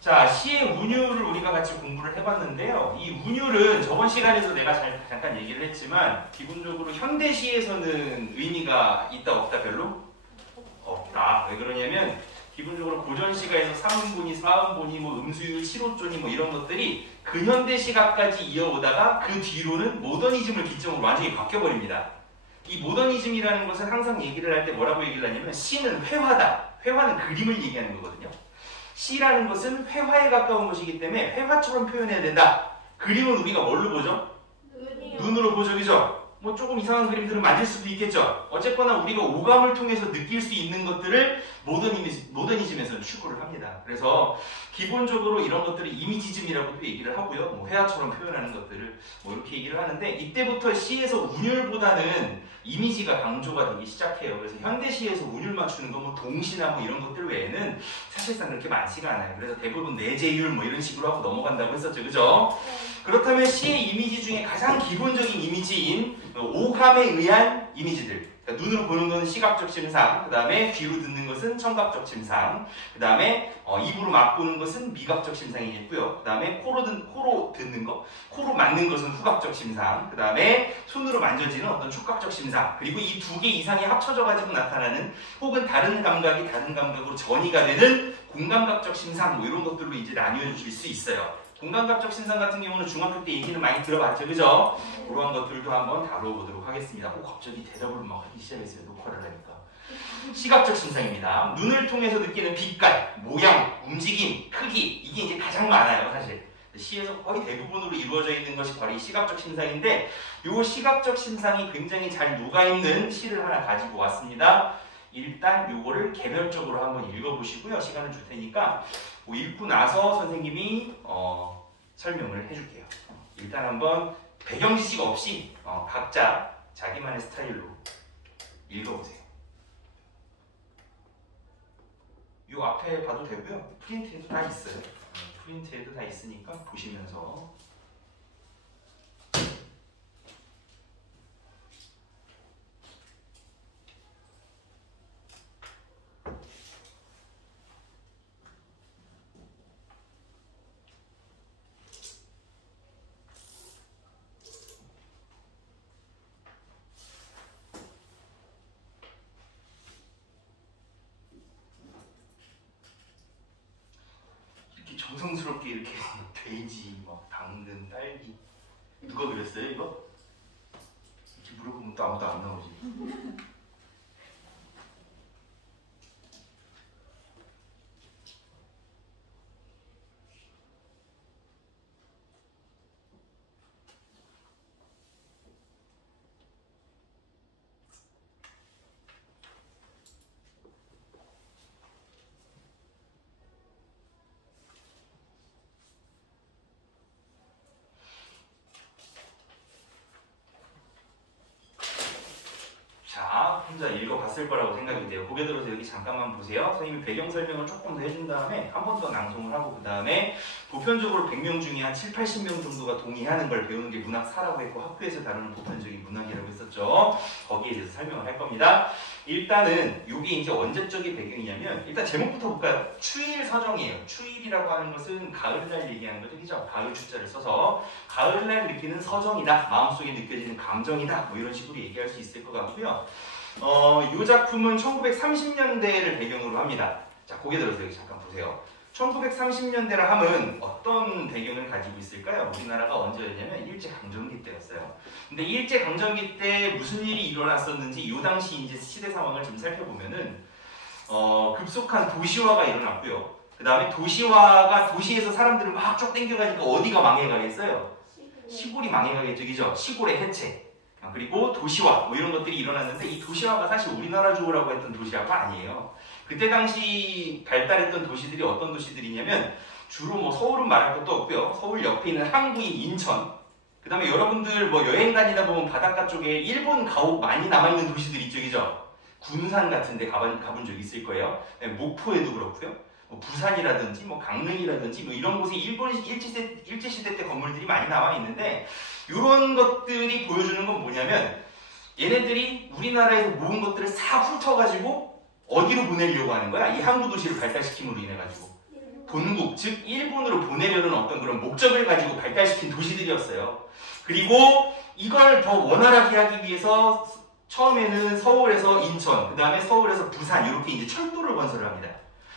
자, 시의 운율을 우리가 같이 공부를 해봤는데요. 이 운율은 저번 시간에도 내가 잠깐 얘기를 했지만 기본적으로 현대시에서는 의미가 있다 없다 별로? 없다. 왜 그러냐면 기본적으로 고전시가에서 3음본이, 4음본이, 뭐 음수율, 실호존이 뭐 이런 것들이 근현대 시가까지 이어오다가 그 뒤로는 모더니즘을 기점으로 완전히 바뀌어버립니다. 이 모더니즘이라는 것은 항상 얘기를 할 때 뭐라고 얘기를 하냐면 시는 회화다. 회화는 그림을 얘기하는 거거든요. 시라는 것은 회화에 가까운 것이기 때문에 회화처럼 표현해야 된다. 그림은 우리가 뭘로 보죠? 눈으로 보죠, 그죠? 뭐 조금 이상한 그림들은 만질 수도 있겠죠. 어쨌거나 우리가 오감을 통해서 느낄 수 있는 것들을 모더니즘에서는 추구를 합니다. 그래서 기본적으로 이런 것들을 이미지즘이라고도 얘기를 하고요. 뭐 회화처럼 표현하는 것들을 뭐 이렇게 얘기를 하는데 이때부터 시에서 운율보다는 이미지가 강조가 되기 시작해요. 그래서 현대시에서 운율 맞추는 거 뭐 동시나 뭐 이런 것들 외에는 사실상 그렇게 많지가 않아요. 그래서 대부분 내재율 뭐 이런 식으로 하고 넘어간다고 했었죠, 그죠? 그렇다면 시의 이미지 중에 가장 기본적인 이미지인 오감에 의한 이미지들, 그러니까 눈으로 보는 것은 시각적 침상, 그 다음에 귀로 듣는 것은 청각적 침상, 그 다음에 입으로 맛보는 것은 미각적 침상이겠고요. 그 다음에 코로 듣는 거, 코로 맞는 것은 후각적 침상, 그 다음에 손으로 만져지는 어떤 촉각적 침상, 그리고 이 두 개 이상이 합쳐져 가지고 나타나는 혹은 다른 감각이 다른 감각으로 전이가 되는 공감각적 침상, 뭐 이런 것들로 이제 나뉘어 주실 수 있어요. 공감각적 침상 같은 경우는 중학교 때 얘기는 많이 들어봤죠, 그죠? 그러한 것들도 한번 다뤄보도록 하겠습니다. 갑자기 대답을 막 하기 시작했어요, 녹화를 하니까. 시각적 침상입니다. 눈을 통해서 느끼는 빛깔, 모양, 움직임, 크기, 이게 이제 가장 많아요, 사실. 시에서 거의 대부분으로 이루어져 있는 것이 바로 이 시각적 침상인데, 이 시각적 침상이 굉장히 잘 녹아있는 시를 하나 가지고 왔습니다. 일단 요거를 개별적으로 한번 읽어보시고요. 시간을 줄 테니까 읽고 나서 선생님이 설명을 해줄게요. 일단 한번 배경 지식 없이 각자 자기만의 스타일로 읽어보세요. 요 앞에 봐도 되고요. 프린트에도 다 있어요. 프린트에도 다 있으니까 보시면서 정성스럽게 이렇게 돼지, 막 당근, 딸기 누가 그랬어요 이거? 이렇게 물어보면 또 아무도 안 나오지. 자, 혼자 읽어봤을 거라고 생각이 돼요. 고개 들어서 여기 잠깐만 보세요. 선생님이 배경 설명을 조금 더 해준 다음에 한 번 더 낭송을 하고 그 다음에 보편적으로 100명 중에 한 7, 80명 정도가 동의하는 걸 배우는 게 문학사라고 했고 학교에서 다루는 보편적인 문학이라고 했었죠. 거기에 대해서 설명을 할 겁니다. 일단은 이게 이제 언제적인 배경이냐면 일단 제목부터 볼까요? 추일 서정이에요. 추일이라고 하는 것은 가을날 얘기하는 거죠. 그죠? 가을 추자를 써서 가을날 느끼는 서정이다. 마음속에 느껴지는 감정이다. 뭐 이런 식으로 얘기할 수 있을 것 같고요. 이 작품은 1930년대를 배경으로 합니다. 자, 고개 들어서 여기 잠깐 보세요. 1930년대라 함은 어떤 배경을 가지고 있을까요? 우리나라가 언제였냐면 일제강점기 때였어요. 근데 일제강점기 때 무슨 일이 일어났었는지 이 당시 이제 시대 상황을 좀 살펴보면은 급속한 도시화가 일어났고요. 그 다음에 도시화가 도시에서 사람들을 막 쭉 땡겨가니까 어디가 망해가겠어요? 시골이 망해가겠죠, 그죠? 시골의 해체. 그리고 도시화 뭐 이런 것들이 일어났는데 이 도시화가 사실 우리나라 좋으라고 했던 도시화가 아니에요. 그때 당시 발달했던 도시들이 어떤 도시들이냐면 주로 뭐 서울은 말할 것도 없고요. 서울 옆에 있는 항구인 인천, 그 다음에 여러분들 뭐 여행 다니다 보면 바닷가 쪽에 일본 가옥 많이 남아있는 도시들 있죠, 그죠? 군산 같은 데 가본 적 있을 거예요. 목포에도 그렇고요. 뭐 부산이라든지 뭐 강릉이라든지 뭐 이런 곳에 일본 일제시대 때 건물들이 많이 남아 있는데 이런 것들이 보여주는 건 뭐냐면 얘네들이 우리나라에서 모은 것들을 싹 훑어가지고 어디로 보내려고 하는 거야? 이 항구 도시를 발달시킴으로 인해 가지고 본국, 즉 일본으로 보내려는 어떤 그런 목적을 가지고 발달시킨 도시들이었어요. 그리고 이걸 더 원활하게 하기 위해서 처음에는 서울에서 인천, 그 다음에 서울에서 부산 이렇게 이제 철도를 건설을 합니다.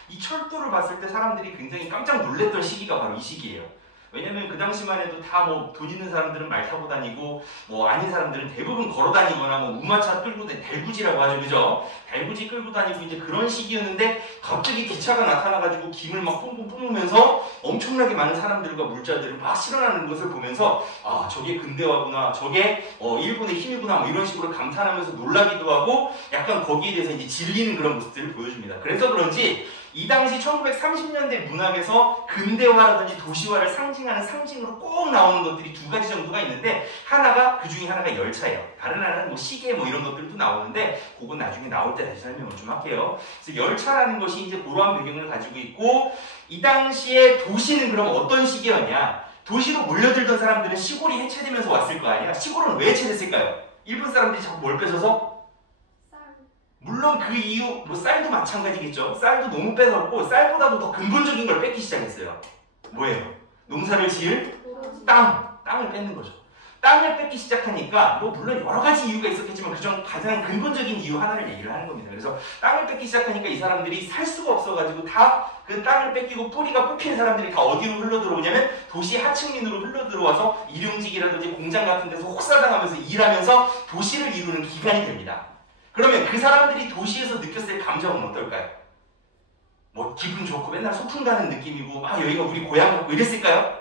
이 철도를 봤을 때 사람들이 굉장히 깜짝 놀랐던 시기가 바로 이 시기예요. 왜냐면 그 당시만 해도 다 뭐 돈 있는 사람들은 말 타고 다니고 뭐 아닌 사람들은 대부분 걸어 다니거나 뭐 우마차 끌고 달구지라고 하죠, 그죠? 달구지 끌고 다니고 이제 그런 시기였는데 갑자기 기차가 나타나가지고 김을 막 뿜뿜 뿜으면서 엄청나게 많은 사람들과 물자들을 막 실어나는 것을 보면서 아 저게 근대화구나, 저게 일본의 힘이구나 뭐 이런 식으로 감탄하면서 놀라기도 하고 약간 거기에 대해서 이제 질리는 그런 모습들을 보여줍니다. 그래서 그런지 이 당시 1930년대 문학에서 근대화라든지 도시화를 상징하는 상징으로 꼭 나오는 것들이 두 가지 정도가 있는데 하나가 그 중에 하나가 열차예요. 다른 하나는 뭐 시계 뭐 이런 것들도 나오는데 그건 나중에 나올 때 다시 설명을 좀 할게요. 그래서 열차라는 것이 이제 그러한 배경을 가지고 있고 이 당시에 도시는 그럼 어떤 시기였냐? 도시로 몰려들던 사람들은 시골이 해체되면서 왔을 거 아니야? 시골은 왜 해체됐을까요? 일본 사람들이 자꾸 뭘 뺏어서? 물론 그 이유, 뭐 쌀도 마찬가지겠죠. 쌀도 너무 뺏었고 쌀보다도 더 근본적인 걸 뺏기 시작했어요. 뭐예요? 농사를 지을 땅을 뺏는 거죠. 땅을 뺏기 시작하니까 뭐 물론 여러 가지 이유가 있었겠지만 그중 가장 근본적인 이유 하나를 얘기를 하는 겁니다. 그래서 땅을 뺏기 시작하니까 이 사람들이 살 수가 없어가지고 다 그 땅을 뺏기고 뿌리가 뽑힌 사람들이 다 어디로 흘러들어오냐면 도시 하층민으로 흘러들어와서 일용직이라든지 공장 같은 데서 혹사당하면서 일하면서 도시를 이루는 기간이 됩니다. 그러면 그 사람들이 도시에서 느꼈을 감정은 어떨까요? 뭐 기분 좋고 맨날 소풍 가는 느낌이고 아 여기가 우리 고향 같고 이랬을까요?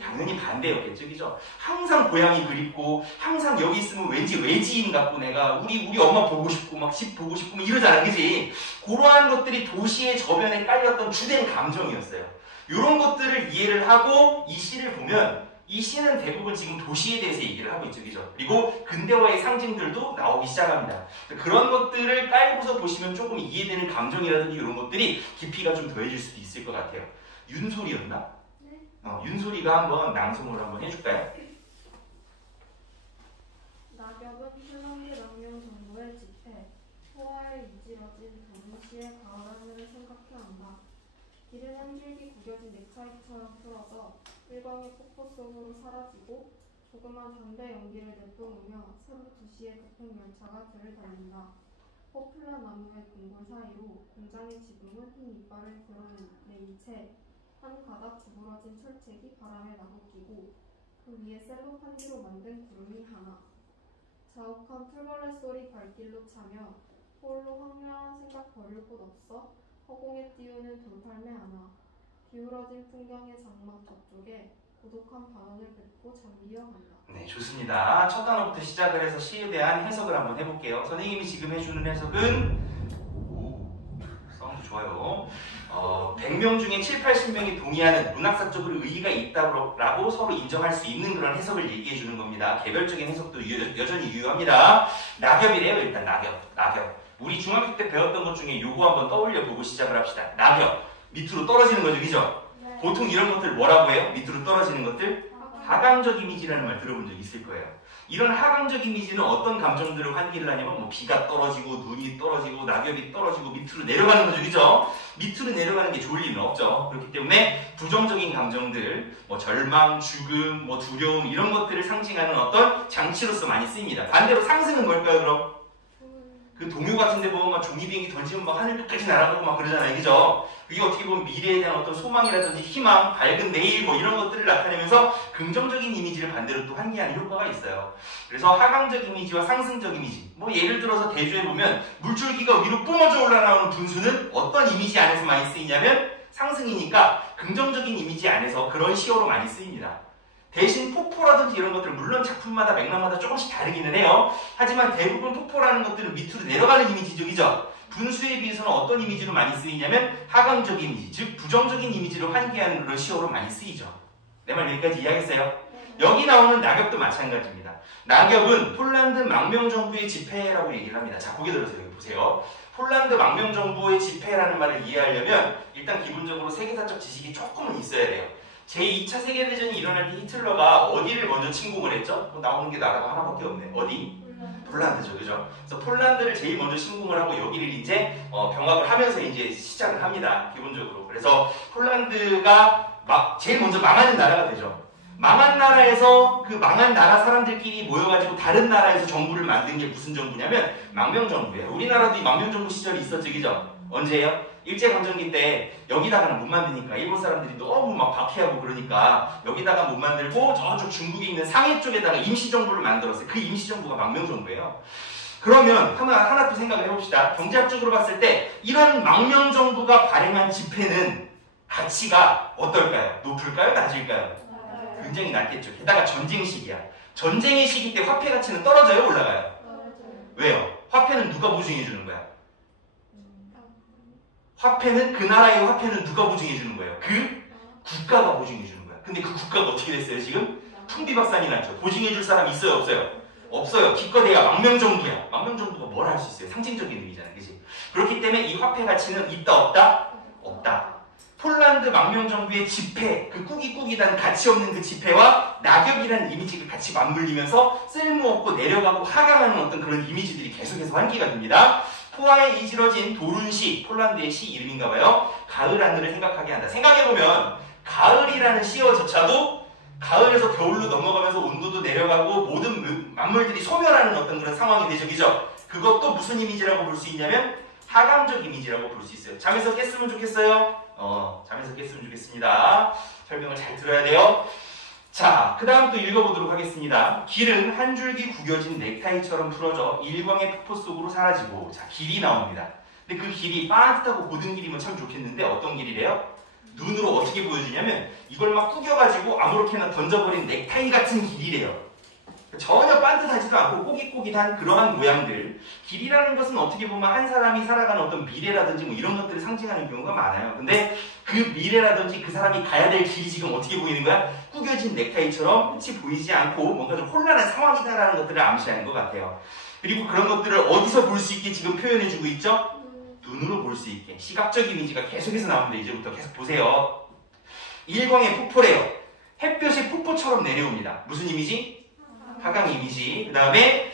당연히 반대였겠죠, 그죠? 항상 고향이 그립고 항상 여기 있으면 왠지 외지인 같고 내가 우리 엄마 보고 싶고 막 집 보고 싶고 막 이러잖아, 그지? 그러한 것들이 도시의 저변에 깔렸던 주된 감정이었어요. 이런 것들을 이해를 하고 이 시를 보면 이 시는 대부분 지금 도시에 대해서 얘기를 하고 있죠, 그죠? 그리고 근대화의 상징들도 나오기 시작합니다. 그런 것들을 깔고서 보시면 조금 이해되는 감정이라든지 이런 것들이 깊이가 좀 더해질 수도 있을 것 같아요. 윤소리였나? 윤소리가 한번 낭송을 한번 해줄까요? 낙엽은 폴란드 망명 정부의 집회, 호화에 이지러진 도시의 가을 하늘을 생각해 한다. 길은 한 줄기 구겨진 넥타이처럼 풀어져 일광의 폭포 속으로 사라지고 조그만 담배 연기를 내뿜으며 새로 도시의 급행 열차가 길을 달린다. 포플라 나무의 동굴 사이로 공장의 지붕은 흰 이빨을 드러낸 채 한 가닥 구부러진 철책이 바람에 나부끼고 그 위에 셀로 판지로 만든 구름이 하나. 자욱한 풀벌레 소리 발길로 차며 홀로 황량한 생각 버릴 곳 없어 허공에 띄우는 돌팔매 하나. 기울어진 풍경의 장막 저쪽에 고독한 반원을 뱉고 잠기어 간다. 네, 좋습니다. 첫 단어부터 시작을 해서 시에 대한 해석을 한번 해볼게요. 선생님이 지금 해주는 해석은 사운드 좋아요. 100명 중에 7, 80명이 동의하는 문학사적으로 의의가 있다고 서로 인정할 수 있는 그런 해석을 얘기해 주는 겁니다. 개별적인 해석도 여전히 유효합니다. 낙엽이래요. 일단 낙엽. 우리 중학교 때 배웠던 것 중에 요거 한번 떠올려 보고 시작을 합시다. 낙엽. 밑으로 떨어지는 거죠, 그죠? 네. 보통 이런 것들 뭐라고 해요? 밑으로 떨어지는 것들? 하강적 이미지라는 말 들어본 적 있을 거예요. 이런 하강적 이미지는 어떤 감정들을 환기를 하냐면 뭐 비가 떨어지고 눈이 떨어지고 낙엽이 떨어지고 밑으로 내려가는 거죠, 그죠? 밑으로 내려가는 게 좋을 리는 없죠. 그렇기 때문에 부정적인 감정들, 뭐 절망, 죽음, 뭐 두려움 이런 것들을 상징하는 어떤 장치로서 많이 쓰입니다. 반대로 상승은 뭘까요, 그럼? 그 동요 같은 데 보면 막 종이비행기 던지면 막 하늘 끝까지 날아가고 막 그러잖아요, 그죠? 그게 어떻게 보면 미래에 대한 어떤 소망이라든지 희망, 밝은 내일 뭐 이런 것들을 나타내면서 긍정적인 이미지를 반대로 또 환기하는 효과가 있어요. 그래서 하강적 이미지와 상승적 이미지, 뭐 예를 들어서 대조해 보면 물줄기가 위로 뿜어져 올라나오는 분수는 어떤 이미지 안에서 많이 쓰이냐면 상승이니까 긍정적인 이미지 안에서 그런 시어로 많이 쓰입니다. 대신 폭포라든지 이런 것들은 물론 작품마다 맥락마다 조금씩 다르기는 해요. 하지만 대부분 폭포라는 것들은 밑으로 내려가는 이미지죠, 그죠? 분수에 비해서는 어떤 이미지로 많이 쓰이냐면 하강적 이미지, 즉 부정적인 이미지로 환기하는 그런 시어로 많이 쓰이죠. 내 말 여기까지 이해하겠어요? 여기 나오는 낙엽도 마찬가지입니다. 낙엽은 폴란드 망명정부의 집회라고 얘기를 합니다. 자, 고개 들어서 여기 보세요. 폴란드 망명정부의 집회라는 말을 이해하려면 일단 기본적으로 세계사적 지식이 조금은 있어야 돼요. 제2차 세계대전이 일어날 때 히틀러가 어디를 먼저 침공을 했죠? 나오는 게 나라가 하나밖에 없네. 어디? 폴란드죠, 그죠? 그래서 폴란드를 제일 먼저 침공을 하고 여기를 이제 병합을 하면서 이제 시작을 합니다, 기본적으로. 그래서 폴란드가 제일 먼저 망하는 나라가 되죠. 망한 나라에서 그 망한 나라 사람들끼리 모여가지고 다른 나라에서 정부를 만든 게 무슨 정부냐면 망명정부예요. 우리나라도 이 망명정부 시절이 있었죠, 그죠? 언제예요? 일제강점기 때 여기다가는 못 만드니까 일본 사람들이 너무 막 박해하고 그러니까 여기다가 못 만들고 저쪽 중국에 있는 상해 쪽에다가 임시정부를 만들었어요. 그 임시정부가 망명정부예요. 그러면 하나 또 생각을 해봅시다. 경제학적으로 봤을 때 이런 망명정부가 발행한 지폐는 가치가 어떨까요? 높을까요? 낮을까요? 굉장히 낮겠죠. 게다가 전쟁 시기야. 전쟁의 시기 때 화폐 가치는 떨어져요? 올라가요? 왜요? 화폐는 누가 보증해 주는 거야? 화폐는 그 나라의 화폐는 누가 보증해 주는 거예요? 그 국가가 보증해 주는 거야. 근데 그 국가가 어떻게 됐어요? 지금 풍비박산이 났죠. 보증해 줄 사람 있어요? 없어요? 없어요. 기껏해야 망명정부야. 망명정부가 뭘 할 수 있어요? 상징적인 의미잖아요. 그치? 그렇기 때문에 이 화폐 가치는 있다 없다? 없다. 폴란드 망명정부의 지폐, 그 꾸깃꾸깃한 가치 없는 그 지폐와 낙엽이라는 이미지가 같이 맞물리면서 쓸모없고 내려가고 하강하는 어떤 그런 이미지들이 계속해서 환기가 됩니다. 포화에 이지러진 도룬시, 폴란드의 시 이름인가 봐요. 가을 하늘을 생각하게 한다. 생각해보면 가을이라는 시어조차도 가을에서 겨울로 넘어가면서 온도도 내려가고 모든 만물들이 소멸하는 어떤 그런 상황이 되죠. 그죠? 그것도 무슨 이미지라고 볼 수 있냐면 하강적 이미지라고 볼 수 있어요. 잠에서 깼으면 좋겠어요? 잠에서 깼으면 좋겠습니다. 설명을 잘 들어야 돼요. 자, 그 다음 또 읽어보도록 하겠습니다. 길은 한 줄기 구겨진 넥타이처럼 풀어져 일광의 폭포 속으로 사라지고, 자, 길이 나옵니다. 근데 그 길이 반듯하고 고든 길이면 참 좋겠는데 어떤 길이래요? 눈으로 어떻게 보여주냐면 이걸 막 구겨가지고 아무렇게나 던져버린 넥타이 같은 길이래요. 전혀 반듯하지도 않고 꼬깃꼬깃한 그러한 모양들. 길이라는 것은 어떻게 보면 한 사람이 살아가는 어떤 미래라든지 뭐 이런 것들을 상징하는 경우가 많아요. 근데 그 미래라든지 그 사람이 가야 될 길이 지금 어떻게 보이는 거야? 구겨진 넥타이처럼 끝이 보이지 않고 뭔가 좀 혼란한 상황이다라는 것들을 암시하는 것 같아요. 그리고 그런 것들을 어디서 볼 수 있게 지금 표현해주고 있죠? 눈으로 볼 수 있게. 시각적 이미지가 계속해서 나옵니다. 이제부터 계속 보세요. 일광의 폭포래요. 햇볕이 폭포처럼 내려옵니다. 무슨 이미지? 하강 이미지. 그 다음에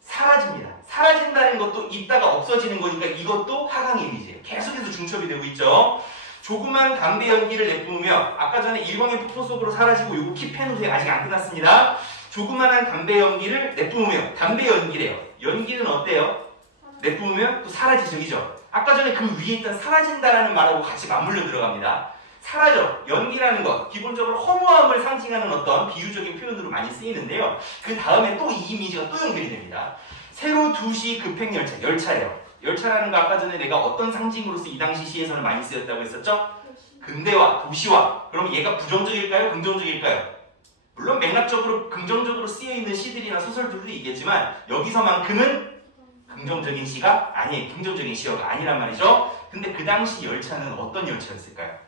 사라집니다. 사라진다는 것도 있다가 없어지는 거니까 이것도 하강 이미지예요. 계속해서 중첩이 되고 있죠. 조그만 담배 연기를 내뿜으며, 아까 전에 일광의 폭포 속으로 사라지고, 요거 킵해놓으세요. 아직 안 끝났습니다. 조그만한 담배 연기를 내뿜으며, 담배 연기래요. 연기는 어때요? 내뿜으면 또 사라지죠. 그죠? 아까 전에 그 위에 있던 사라진다라는 말하고 같이 맞물려 들어갑니다. 사라져. 연기라는 것, 기본적으로 허무함을 상징하는 어떤 비유적인 표현으로 많이 쓰이는데요. 그 다음에 또 이 이미지가 또 연결이 됩니다. 세로 2시 급행열차, 열차예요. 열차라는 거 아까 전에 내가 어떤 상징으로서 이 당시 시에서는 많이 쓰였다고 했었죠? 근대화, 도시화. 그럼 얘가 부정적일까요? 긍정적일까요? 물론 맥락적으로 긍정적으로 쓰여있는 시들이나 소설들도 있겠지만 여기서만큼은 긍정적인 시가 아니에요. 긍정적인 시어가 아니란 말이죠. 근데 그 당시 열차는 어떤 열차였을까요?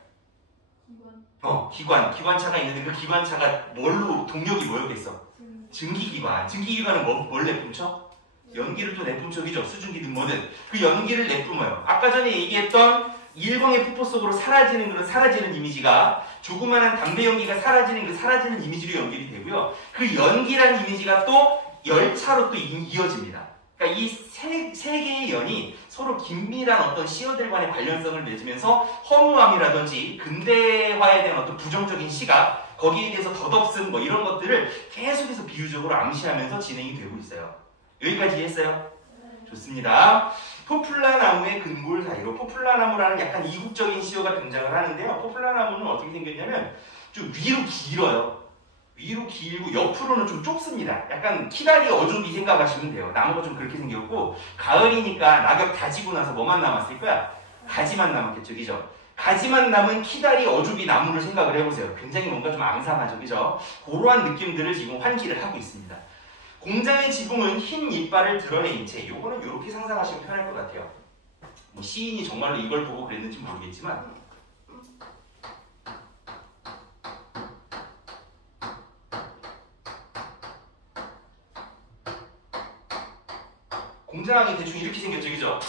기관차가 있는데 그 기관차가 뭘로 동력이 뭐였겠어? 증기기관. 증기기관은 뭘 내뿜죠? 연기를 또 내뿜죠. 그죠? 수증기든 뭐든 그 연기를 내뿜어요. 아까 전에 얘기했던 일광의 폭포 속으로 사라지는 그런 사라지는 이미지가 조그만한 담배 연기가 사라지는 그 사라지는 이미지로 연결이 되고요. 그 연기라는 이미지가 또 열차로 또 이어집니다. 그러니까 이 세 개의 연이 서로 긴밀한 어떤 시어들 간의 관련성을 맺으면서 허무함이라든지 근대화에 대한 어떤 부정적인 시각, 거기에 대해서 덧없음 뭐 이런 것들을 계속해서 비유적으로 암시하면서 진행이 되고 있어요. 여기까지 이해했어요? 좋습니다. 포플라 나무의 근골 사이로, 포플라 나무라는 약간 이국적인 시어가 등장을 하는데요. 포플라 나무는 어떻게 생겼냐면 좀 위로 길어요. 위로 길고 옆으로는 좀 좁습니다. 약간 키다리 어조비 생각하시면 돼요. 나무가 좀 그렇게 생겼고, 가을이니까 낙엽 다지고 나서 뭐만 남았을 거야? 가지만 남았겠죠. 그죠? 가지만 남은 키다리 어조비 나무를 생각을 해보세요. 굉장히 뭔가 좀 앙상하죠. 그죠? 그러한 느낌들을 지금 환기를 하고 있습니다. 공장의 지붕은 흰 이빨을 드러낸 채, 요거는 이렇게 상상하시면 편할 것 같아요. 뭐 시인이 정말로 이걸 보고 그랬는지 모르겠지만 공장이 대충 이렇게 생겼죠. 그죠?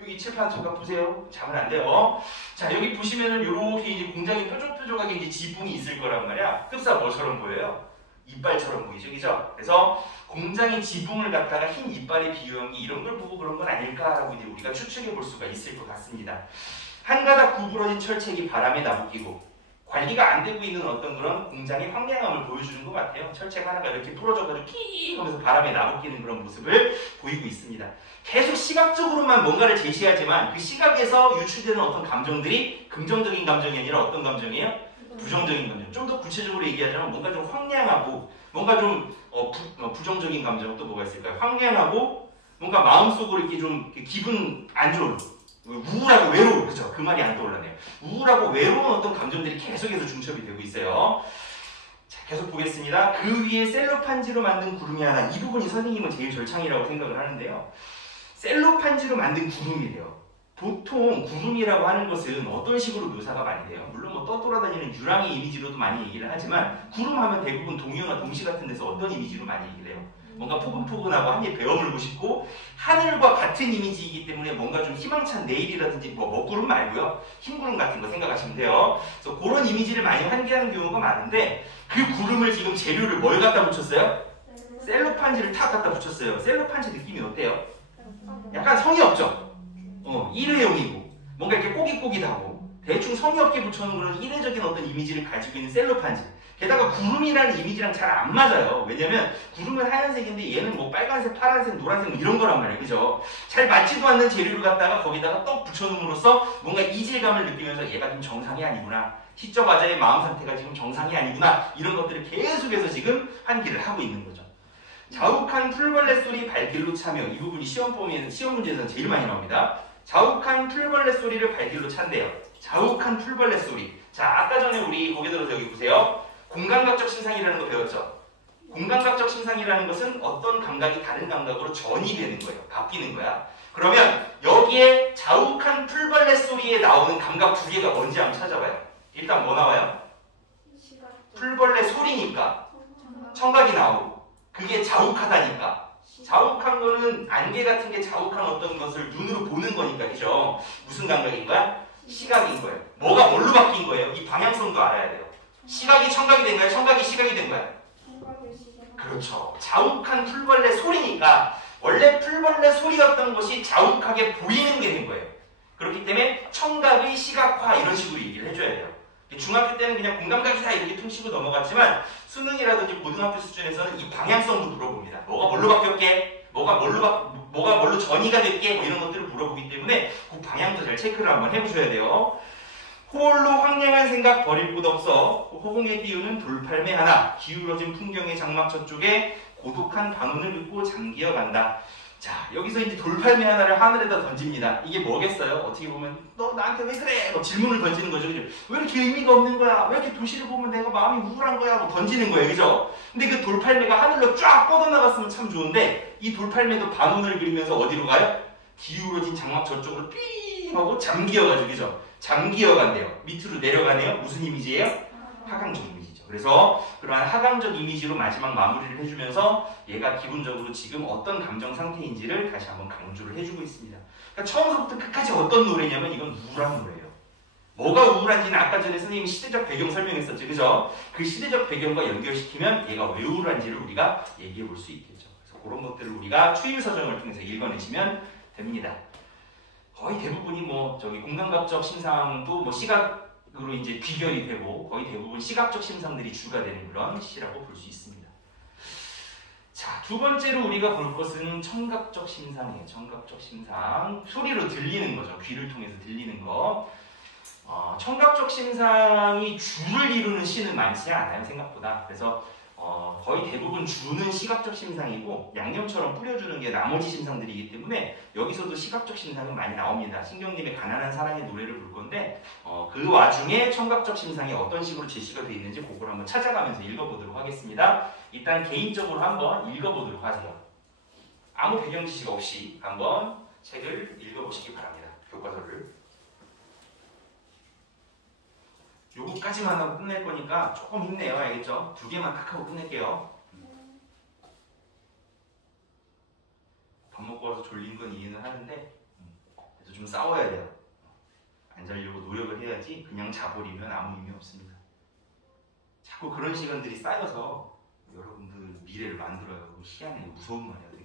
여기 칠판 잠깐 보세요. 자면 안 돼요. 자, 여기 보시면은 이렇게 이제 공장이 뾰족뾰족하게 이제 지붕이 있을 거란 말이야. 흡사 뭐처럼 보여요? 이빨처럼 보이죠, 그죠? 그래서 공장의 지붕을 갖다가 흰 이빨에 비유한 게 이런 걸 보고 그런 건 아닐까라고 이제 우리가 추측해 볼 수가 있을 것 같습니다. 한 가닥 구부러진 철책이 바람에 나부끼고 관리가 안 되고 있는 어떤 그런 공장의 황량함을 보여주는 것 같아요. 철책 하나가 이렇게 부러져가지고 끼 하면서 바람에 나부끼는 그런 모습을 보이고 있습니다. 계속 시각적으로만 뭔가를 제시하지만 그 시각에서 유출되는 어떤 감정들이 긍정적인 감정이 아니라 어떤 감정이에요? 부정적인 감정. 좀 더 구체적으로 얘기하자면 뭔가 좀 황량하고 뭔가 좀 부정적인 감정 또 뭐가 있을까요? 황량하고 뭔가 마음속으로 이렇게 좀 기분 안 좋은 우울하고 외로워. 그죠? 그 말이 안 떠올라네요. 우울하고 외로운 어떤 감정들이 계속해서 중첩이 되고 있어요. 자, 계속 보겠습니다. 그 위에 셀로판지로 만든 구름이 하나. 이 부분이 선생님은 제일 절창이라고 생각을 하는데요. 셀로판지로 만든 구름이래요. 보통 구름이라고 하는 것은 어떤 식으로 묘사가 많이 돼요? 물론 뭐 떠돌아다니는 유랑의 이미지로도 많이 얘기를 하지만 구름 하면 대부분 동요나 동시 같은 데서 어떤 이미지로 많이 얘기를 해요? 뭔가 포근포근하고 한입 베어물고 싶고 하늘과 같은 이미지이기 때문에 뭔가 좀 희망찬 내일이라든지 뭐 먹구름 말고요. 흰구름 같은 거 생각하시면 돼요. 그래서 그런 이미지를 많이 환기하는 경우가 많은데 그 구름을 지금 재료를 뭘 갖다 붙였어요? 셀로판지를 탁 갖다 붙였어요. 셀로판지 느낌이 어때요? 약간 성의 없죠? 일회용이고 뭔가 이렇게 꼬깃꼬깃하고 대충 성의 없게 붙여놓은 그런 이례적인 어떤 이미지를 가지고 있는 셀로판지. 게다가 구름이라는 이미지랑 잘 안 맞아요. 왜냐면 구름은 하얀색인데 얘는 뭐 빨간색, 파란색, 노란색 뭐 이런 거란 말이에요. 그죠? 잘 맞지도 않는 재료를 갖다가 거기다가 떡 붙여놓음으로써 뭔가 이질감을 느끼면서 얘가 좀 정상이 아니구나. 시적 화자의 마음 상태가 지금 정상이 아니구나. 이런 것들을 계속해서 지금 환기를 하고 있는 거죠. 자욱한 풀벌레 소리 발길로 차며 이 부분이 시험 문제에서는 제일 많이 나옵니다. 자욱한 풀벌레 소리를 발길로 찬대요. 자욱한 풀벌레 소리. 자, 아까 전에 우리 거기 들어서 여기 보세요. 공감각적 심상이라는 거 배웠죠? 공감각적 심상이라는 것은 어떤 감각이 다른 감각으로 전이 되는 거예요. 바뀌는 거야. 그러면 여기에 자욱한 풀벌레 소리에 나오는 감각 두 개가 뭔지 한번 찾아봐요. 일단 뭐 나와요? 풀벌레 소리니까 청각이 나오고 그게 자욱하다니까 자욱한 거는 안개 같은 게 자욱한 어떤 것을 눈으로 보는 거니까 그죠? 무슨 감각인 거야? 시각인 거예요. 뭐가 뭘로 바뀐 거예요? 이 방향성도 알아야 돼요. 시각이 청각이 된 거야? 청각이 시각이 된 거야? 그렇죠. 자욱한 풀벌레 소리니까 원래 풀벌레 소리였던 것이 자욱하게 보이는 게 된 거예요. 그렇기 때문에 청각의 시각화 이런 식으로 얘기를 해줘야 돼요. 중학교 때는 그냥 공감각이다 이렇게 퉁치고 넘어갔지만 수능이라든지 고등학교 수준에서는 이 방향성도 물어봅니다. 뭐가 뭘로 바뀌었게? 뭐가 뭘로 전이가 됐게? 뭐 이런 것들을 물어보기 때문에 그 방향도 잘 체크를 한번 해보셔야 돼요. 홀로 황량한 생각 버릴 곳 없어 호봉에 띄우는 돌팔매 하나 기울어진 풍경의 장막 저쪽에 고독한 반운을 긋고 잠기어 간다. 자, 여기서 이제 돌팔매 하나를 하늘에다 던집니다. 이게 뭐겠어요? 어떻게 보면 너 나한테 왜 그래? 뭐 질문을 던지는 거죠. 그죠? 왜 이렇게 의미가 없는 거야? 왜 이렇게 도시를 보면 내가 마음이 우울한 거야? 뭐 던지는 거예요. 그죠? 근데 그 돌팔매가 하늘로 쫙 뻗어나갔으면 참 좋은데 이 돌팔매도 반운을 그리면서 어디로 가요? 기울어진 장막 저쪽으로 삐 하고 잠기어가지고 그죠? 잠기어 간대요. 밑으로 내려가네요. 무슨 이미지예요? 하강적 이미지죠. 그래서 그러한 하강적 이미지로 마지막 마무리를 해주면서 얘가 기본적으로 지금 어떤 감정 상태인지를 다시 한번 강조를 해주고 있습니다. 그러니까 처음부터 끝까지 어떤 노래냐면 이건 우울한 노래예요. 뭐가 우울한지는 아까 전에 선생님이 시대적 배경 설명했었죠. 그죠? 그 시대적 배경과 연결시키면 얘가 왜 우울한지를 우리가 얘기해 볼 수 있겠죠. 그래서 그런 것들을 우리가 추일서정을 통해서 읽어내시면 됩니다. 거의 대부분이 뭐 저기 공감각적 심상도 뭐 시각으로 이제 비결이 되고 거의 대부분 시각적 심상들이 주가 되는 그런 시라고 볼 수 있습니다. 자, 두 번째로 우리가 볼 것은 청각적 심상이에요. 청각적 심상. 소리로 들리는 거죠. 귀를 통해서 들리는 거. 청각적 심상이 주를 이루는 시는 많지 않아요. 생각보다. 그래서 거의 대부분 주는 시각적 심상이고 양념처럼 뿌려주는 게 나머지 심상들이기 때문에 여기서도 시각적 심상은 많이 나옵니다. 신경님의 가난한 사랑의 노래를 부를 건데 그 와중에 청각적 심상이 어떤 식으로 제시가 되어 있는지 그걸 한번 찾아가면서 읽어보도록 하겠습니다. 일단 개인적으로 한번 읽어보도록 하세요. 아무 배경 지식 없이 한번 책을 읽어보시기 바랍니다. 교과서를. 요거까지만 하고 끝낼 거니까 조금 힘내요. 알겠죠? 2개만 탁 하고 끝낼게요. 밥 먹고 와서 졸린 건 이해는 하는데 그래도 좀 싸워야 돼요. 안 자려고 노력을 해야지 그냥 자버리면 아무 의미 없습니다. 자꾸 그런 시간들이 쌓여서 여러분들 미래를 만들어요. 희한해, 무서운 말이야 되게.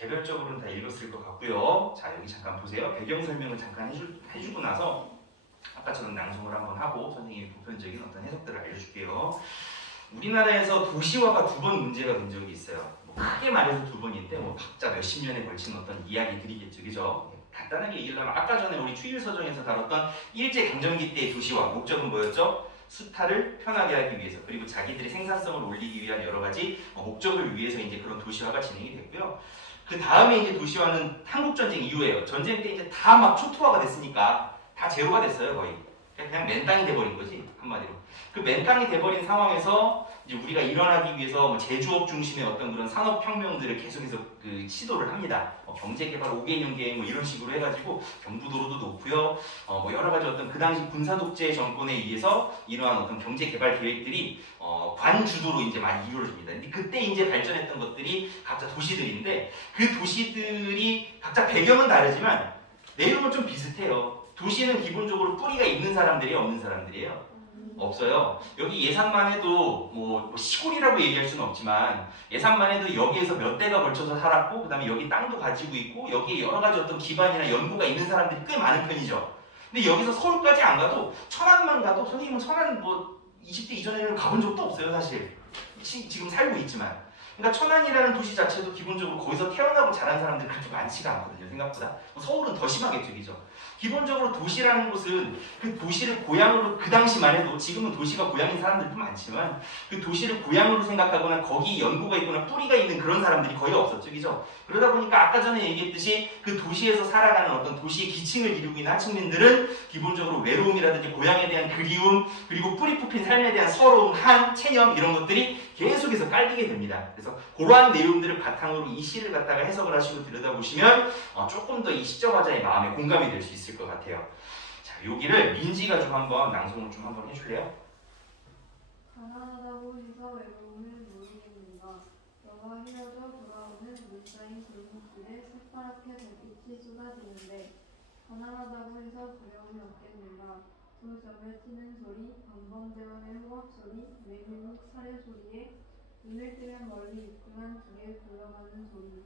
개별적으로는 다 읽었을 것 같고요. 자, 여기 잠깐 보세요. 배경 설명을 잠깐 해주고 나서 아까처럼 낭송을 한번 하고 선생님이 보편적인 어떤 해석들을 알려줄게요. 우리나라에서 도시화가 2번 문제가 된 적이 있어요. 뭐 크게 말해서 2번인데 뭐 각자 몇십 년에 걸친 어떤 이야기들이겠죠, 그죠? 간단하게 얘기하면 아까 전에 우리 추일서정에서 다뤘던 일제강점기 때의 도시화 목적은 뭐였죠? 수탈을 편하게 하기 위해서, 그리고 자기들의 생산성을 올리기 위한 여러 가지 목적을 위해서 이제 그런 도시화가 진행이 됐고요. 그 다음에 이제 도시화는 한국전쟁 이후에요. 전쟁 때 이제 다 막 초토화가 됐으니까 다 제로가 됐어요, 거의. 그냥 맨땅이 돼버린 거지, 한마디로. 그 맨땅이 돼버린 상황에서 이제 우리가 일어나기 위해서 뭐 제조업 중심의 어떤 그런 산업혁명들을 계속해서 그 시도를 합니다. 경제개발 5개년 계획 뭐 이런 식으로 해가지고 경부도로도 놓고요. 뭐 여러 가지 어떤 그 당시 군사독재 정권에 의해서 이러한 어떤 경제개발 계획들이 관주도로 이제 많이 이루어집니다. 근데 그때 이제 발전했던 것들이 각자 도시들인데 그 도시들이 각자 배경은 다르지만 내용은 좀 비슷해요. 도시는 기본적으로 뿌리가 있는 사람들이 없는 사람들이에요. 없어요. 여기 예산만 해도 뭐 시골이라고 얘기할 수는 없지만 예산만 해도 여기에서 몇 대가 걸쳐서 살았고 그 다음에 여기 땅도 가지고 있고 여기에 여러 가지 어떤 기반이나 연구가 있는 사람들이 꽤 많은 편이죠. 근데 여기서 서울까지 안 가도 천안만 가도 선생님은 천안 뭐 20대 이전에는 가본 적도 없어요, 사실. 지금 살고 있지만. 그러니까 천안이라는 도시 자체도 기본적으로 거기서 태어나고 자란 사람들이 그렇게 많지가 않거든요, 생각보다. 서울은 더 심하겠죠, 그죠? 기본적으로 도시라는 곳은 그 도시를 고향으로, 그 당시만 해도, 지금은 도시가 고향인 사람들도 많지만 그 도시를 고향으로 생각하거나 거기 연구가 있거나 뿌리가 있는 그런 사람들이 거의 없었죠, 그죠? 그러다 보니까 아까 전에 얘기했듯이 그 도시에서 살아가는 어떤 도시의 기층을 이루고 있는 하층민들은 기본적으로 외로움이라든지 고향에 대한 그리움, 그리고 뿌리 뽑힌 삶에 대한 서러움, 체념 이런 것들이 계속해서 깔리게 됩니다. 그래서 그러한 내용들을 바탕으로 이 시를 갖다가 해석을 하시고 들여다보시면 조금 더 이 시적화자의 마음에 공감이 될 수 있을 것 같아요. 자, 여기를 민지가 좀 한번 낭송을 좀 한번 해줄래요? 가난하다고 해서 외로움을 모르겠는가. 너와 헤어져 돌아오는 물사인 골목길에 새파랗게 달빛이 쏟아지는데 가난하다고 해서 두려움이 없겠는가. 두 점을 튀는 소리, 방범대원의 호흡 소리, 메밀묵 사례 소리에 눈을 뜨면 멀리 육중한 두개 굴러가는 소리.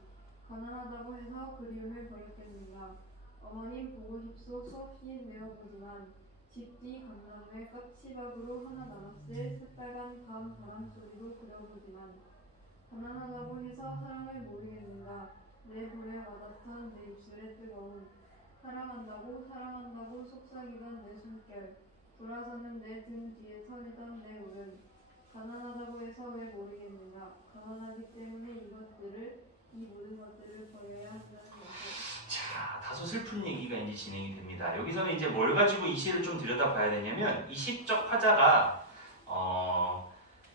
가난하다고 해서 그리움을 버렸겠는가. 어머님 보고 싶소 수없이 내어보지만 집 뒤 강나무에 깍지박으로 하나 남았을 새빨간 밤 바람소리로 그려보지만 가난하다고 해서 사랑을 모르겠는가. 내 볼에 와닿던 내 입술의 뜨거움. 사랑한다고 속삭이던 내 숨결. 돌아서는 내 등 뒤에 서리던 내 울음. 가난하다고 해서 왜 모르겠는가. 가난하기 때문에 이 모든 것들을 버려야 한다는 것을. 자, 다소 슬픈 얘기가 이제 진행이 됩니다. 여기서는 이제 뭘 가지고 이 시를 좀 들여다봐야 되냐면 이 시적 화자가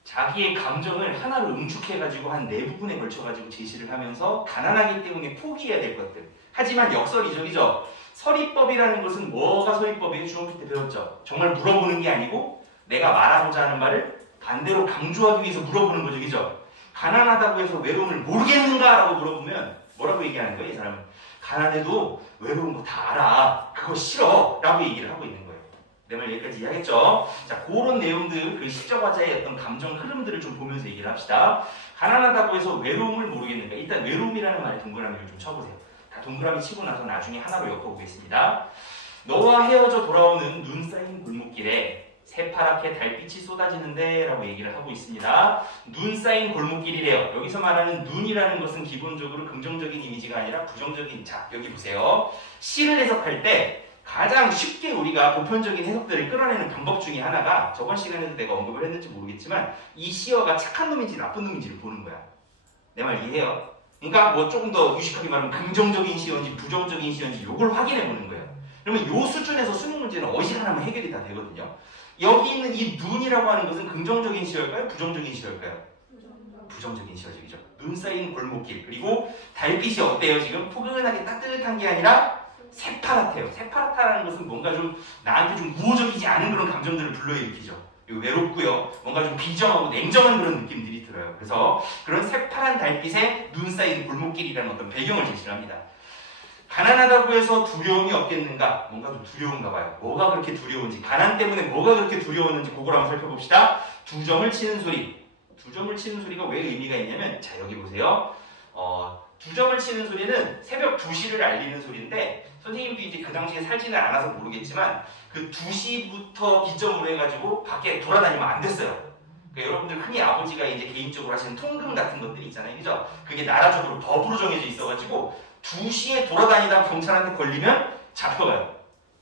자기의 감정을 하나로 응축해가지고 한 4부분에 걸쳐가지고 제시를 하면서 가난하기 때문에 포기해야 될 것들. 하지만 역설이죠, 그죠? 서리법이라는 것은 뭐가 서리법이에요? 중학교 때 배웠죠? 정말 물어보는 게 아니고 내가 말하고자 하는 말을 반대로 강조하기 위해서 물어보는 거죠, 그죠? 가난하다고 해서 외로움을 모르겠는가? 라고 물어보면 뭐라고 얘기하는 거예요, 이 사람은? 가난해도 외로운 거 다 알아. 그거 싫어. 라고 얘기를 하고 있는 거예요. 내 말 여기까지 이해하겠죠? 자, 그런 내용들, 그 시적화자의 어떤 감정 흐름들을 좀 보면서 얘기를 합시다. 가난하다고 해서 외로움을 모르겠는가? 일단 외로움이라는 말에 동그라미를 좀 쳐보세요. 다 동그라미 치고 나서 나중에 하나로 엮어보겠습니다. 너와 헤어져 돌아오는 눈 쌓인 골목길에 새파랗게 달빛이 쏟아지는데 라고 얘기를 하고 있습니다. 눈 쌓인 골목길이래요. 여기서 말하는 눈이라는 것은 기본적으로 긍정적인 이미지가 아니라 부정적인, 자 여기 보세요. 시를 해석할 때 가장 쉽게 우리가 보편적인 해석들을 끌어내는 방법 중에 하나가 저번 시간에도 내가 언급을 했는지 모르겠지만 이 시어가 착한 놈인지 나쁜 놈인지를 보는 거야. 내 말 이해해요? 그러니까 뭐 조금 더 유식하게 말하면 긍정적인 시어인지 부정적인 시어인지 이걸 확인해 보는 거예요. 그러면 이 수준에서 수능 문제는 어지간하면 해결이 다 되거든요. 여기 있는 이 눈이라고 하는 것은 긍정적인 시어일까요? 부정적인 시어일까요? 부정적인 시어적이죠. 눈 쌓인 골목길. 그리고 달빛이 어때요? 지금 포근하게 따뜻한 게 아니라 새파랗대요. 새파랗다는 것은 뭔가 좀 나한테 좀 우호적이지 않은 그런 감정들을 불러일으키죠. 외롭고요. 뭔가 좀 비정하고 냉정한 그런 느낌들이 들어요. 그래서 그런 새파란 달빛에 눈 쌓인 골목길이라는 어떤 배경을 제시를 합니다. 가난하다고 해서 두려움이 없겠는가? 뭔가 좀 두려운가 봐요. 뭐가 그렇게 두려운지, 가난 때문에 뭐가 그렇게 두려웠는지 그걸 한번 살펴봅시다. 두 점을 치는 소리. 두 점을 치는 소리가 왜 의미가 있냐면, 자 여기 보세요. 두 점을 치는 소리는 새벽 2시를 알리는 소리인데, 선생님도 이제 그 당시에 살지는 않아서 모르겠지만 그 2시부터 기점으로 해가지고 밖에 돌아다니면 안 됐어요. 그러니까 여러분들 흔히 아버지가 이제 개인적으로 하시는 통금 같은 것들이 있잖아요. 그죠? 그게 나라적으로 법으로 정해져 있어가지고 2시에 돌아다니다 경찰한테 걸리면 잡혀가요.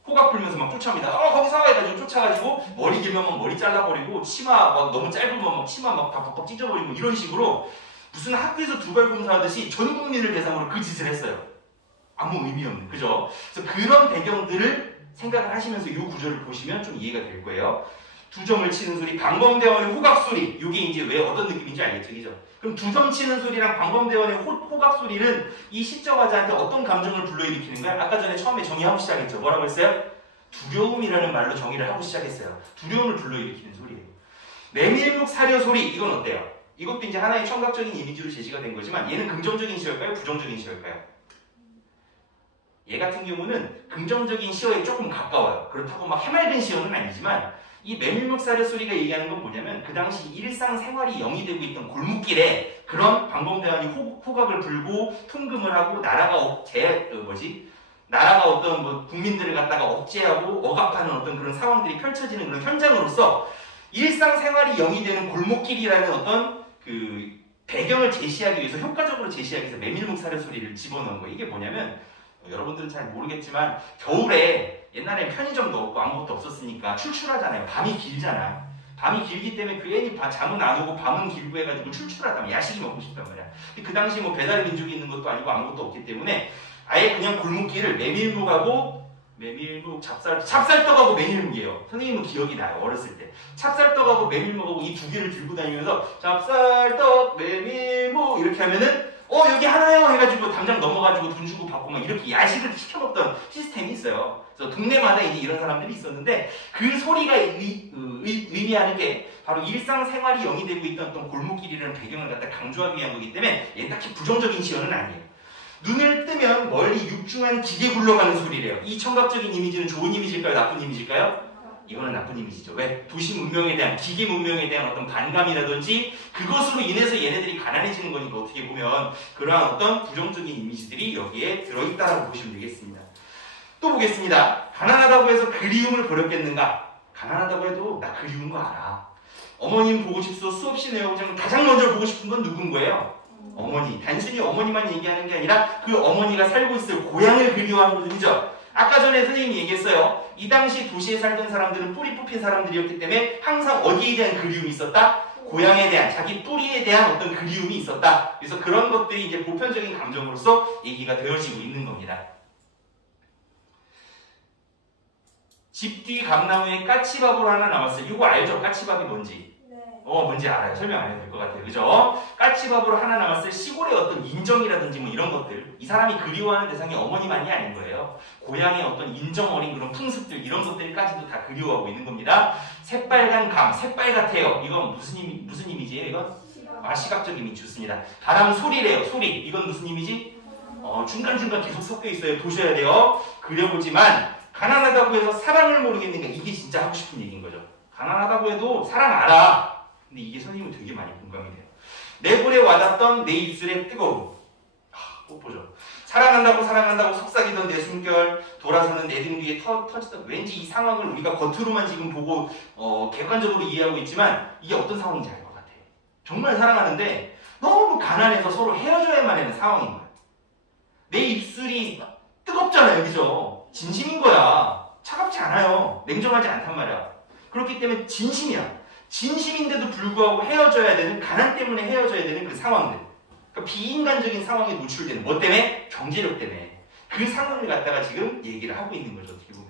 호각 불면서 막 쫓아옵니다. 거기서 해가지고 쫓아가지고 머리 길면 막 머리 잘라버리고 치마 막 너무 짧으면 막 치마 막 팍팍 찢어버리고 이런 식으로 무슨 학교에서 두발검사하듯이 전 국민을 대상으로 그 짓을 했어요. 아무 의미 없는, 그죠? 그래서 그런 배경들을 생각을 하시면서 이 구조를 보시면 좀 이해가 될 거예요. 두 점을 치는 소리, 방범대원의 호각 소리. 이게 이제 왜 어떤 느낌인지 알겠죠, 그죠? 그럼 두 점 치는 소리랑 방범대원의 호각 소리는 이 시청자한테 어떤 감정을 불러일으키는 거야? 아까 전에 처음에 정의하고 시작했죠. 뭐라고 했어요? 두려움이라는 말로 정의를 하고 시작했어요. 두려움을 불러일으키는 소리예요. 메밀묵 사려 소리, 이건 어때요? 이것도 이제 하나의 청각적인 이미지로 제시가 된 거지만 얘는 긍정적인 시어일까요? 부정적인 시어일까요? 얘 같은 경우는 긍정적인 시어에 조금 가까워요. 그렇다고 막 해맑은 시어는 아니지만 이 메밀묵 사려 소리가 얘기하는 건 뭐냐면 그 당시 일상생활이 영위되고 있던 골목길에 그런 방범대원이 호각을 불고 통금을 하고 나라가 나라가 어떤 뭐 국민들을 갖다가 억제하고 억압하는 어떤 그런 상황들이 펼쳐지는 그런 현장으로서 일상생활이 영위되는 골목길이라는 어떤 그 배경을 제시하기 위해서 효과적으로 제시하기 위해서 메밀묵 사려 소리를 집어넣은 거예요. 이게 뭐냐면 여러분들은 잘 모르겠지만 겨울에 옛날에 편의점도 없고 아무것도 없었으니까 출출하잖아요. 밤이 길잖아. 밤이 길기 때문에 괜히 잠은 안 오고 밤은 길고 해가지고 출출하다면 야식이 먹고 싶단 말이야. 그 당시 뭐 배달 민족이 있는 것도 아니고 아무것도 없기 때문에 아예 그냥 골목길을 메밀묵하고 찹쌀떡하고 메밀묵이에요. 선생님은 기억이 나요. 어렸을 때. 찹쌀떡하고 메밀묵하고 이 두 개를 들고 다니면서 찹쌀떡 메밀묵 이렇게 하면은 여기 하나요 해가지고 당장 넘어가지고 돈 주고 받고 막 이렇게 야식을 시켜먹던 시스템이 있어요. 그래서 동네마다 이제 이런 사람들이 있었는데 그 소리가 의미하는 게 바로 일상생활이 영위되고 있던 어떤 골목길이라는 배경을 갖다 강조하기 위한 거기 때문에 얘는 딱히 부정적인 시어는 아니에요. 눈을 뜨면 멀리 육중한 기계 굴러가는 소리래요. 이 청각적인 이미지는 좋은 이미지일까요? 나쁜 이미지일까요? 이거는 나쁜 이미지죠. 왜? 도시 문명에 대한, 기계 문명에 대한 어떤 반감이라든지 그것으로 인해서 얘네들이 가난해지는 거니까 어떻게 보면 그러한 어떤 부정적인 이미지들이 여기에 들어있다라고 보시면 되겠습니다. 또 보겠습니다. 가난하다고 해서 그리움을 버렸겠는가? 가난하다고 해도 나 그리운 거 알아. 어머님 보고 싶소 수없이 내어오자면 가장 먼저 보고 싶은 건 누군 거예요? 어머니. 단순히 어머니만 얘기하는 게 아니라 그 어머니가 살고 있을 고향을 그리워하는 분이죠. 아까 전에 선생님이 얘기했어요. 이 당시 도시에 살던 사람들은 뿌리 뽑힌 사람들이었기 때문에 항상 어디에 대한 그리움이 있었다? 고향에 대한, 자기 뿌리에 대한 어떤 그리움이 있었다. 그래서 그런 것들이 이제 보편적인 감정으로서 얘기가 되어지고 있는 겁니다. 집 뒤 감나무에 까치밥으로 하나 나왔어요. 이거 알죠? 까치밥이 뭔지? 뭔지 알아요. 설명 안 해도 될 것 같아요. 그죠? 까치밥으로 하나 남았을 시골의 어떤 인정이라든지 뭐 이런 것들. 이 사람이 그리워하는 대상이 어머니만이 아닌 거예요. 고향의 어떤 인정 어린 그런 풍습들, 이런 것들까지도 다 그리워하고 있는 겁니다. 새빨간 감, 새빨갛대요. 이건 무슨 이미지예요, 이건? 시각적 이미지 좋습니다. 바람 소리래요, 소리. 이건 무슨 이미지? 중간중간 계속 섞여 있어요. 보셔야 돼요. 그려보지만, 가난하다고 해서 사랑을 모르겠는가? 이게 진짜 하고 싶은 얘기인 거죠. 가난하다고 해도 사랑 알아. 근데 이게 선생님은 되게 많이 공감이 돼요. 내 볼에 와닿던 내 입술의 뜨거움. 꼭 보죠. 사랑한다고 속삭이던 내 숨결, 돌아서는 내 등 뒤에 터지던, 왠지 이 상황을 우리가 겉으로만 지금 보고 객관적으로 이해하고 있지만 이게 어떤 상황인지 알 것 같아요. 정말 사랑하는데 너무 가난해서 서로 헤어져야만 하는 상황인 거예요. 내 입술이 뜨겁잖아요, 그죠? 진심인 거야. 차갑지 않아요. 냉정하지 않단 말이야. 그렇기 때문에 진심이야. 진심인데도 불구하고 헤어져야 되는, 가난 때문에 헤어져야 되는 그 상황들. 그러니까 비인간적인 상황에 노출되는, 뭐 때문에? 경제력 때문에. 그 상황을 갖다가 지금 얘기를 하고 있는 거죠. 어떻게 보면.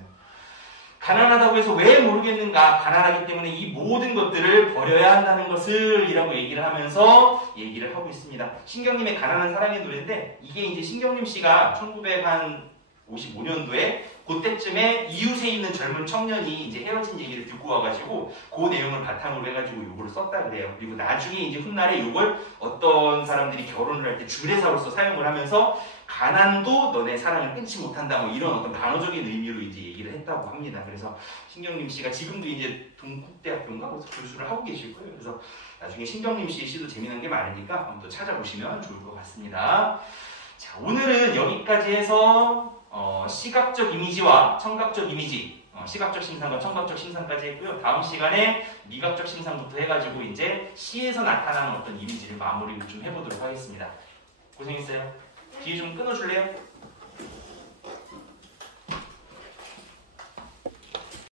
가난하다고 해서 왜 모르겠는가? 가난하기 때문에 이 모든 것들을 버려야 한다는 것을 이라고 얘기를 하면서 얘기를 하고 있습니다. 신경님의 가난한 사랑의 노래인데, 이게 이제 신경님 씨가 1955년도에 그때쯤에 이웃에 있는 젊은 청년이 이제 헤어진 얘기를 듣고 와가지고 그 내용을 바탕으로 해가지고 요거를 썼다 그래요. 그리고 나중에 이제 훗날에 요걸 어떤 사람들이 결혼을 할 때 주례사로서 사용을 하면서 가난도 너네 사랑을 끊지 못한다 뭐 이런 어떤 간호적인 의미로 이제 얘기를 했다고 합니다. 그래서 신경림 씨가 지금도 이제 동국대학교인가 거기서 교수를 하고 계실 거예요. 그래서 나중에 신경림 씨의 시도 재미난 게 많으니까 한번 또 찾아보시면 좋을 것 같습니다. 자, 오늘은 여기까지 해서 시각적 이미지와 청각적 이미지, 시각적 심상과 청각적 심상까지 했고요. 다음 시간에 미각적 심상부터 해가지고 이제 시에서 나타나는 어떤 이미지를 마무리를 좀 해보도록 하겠습니다. 고생했어요. 뒤에 좀 끊어줄래요?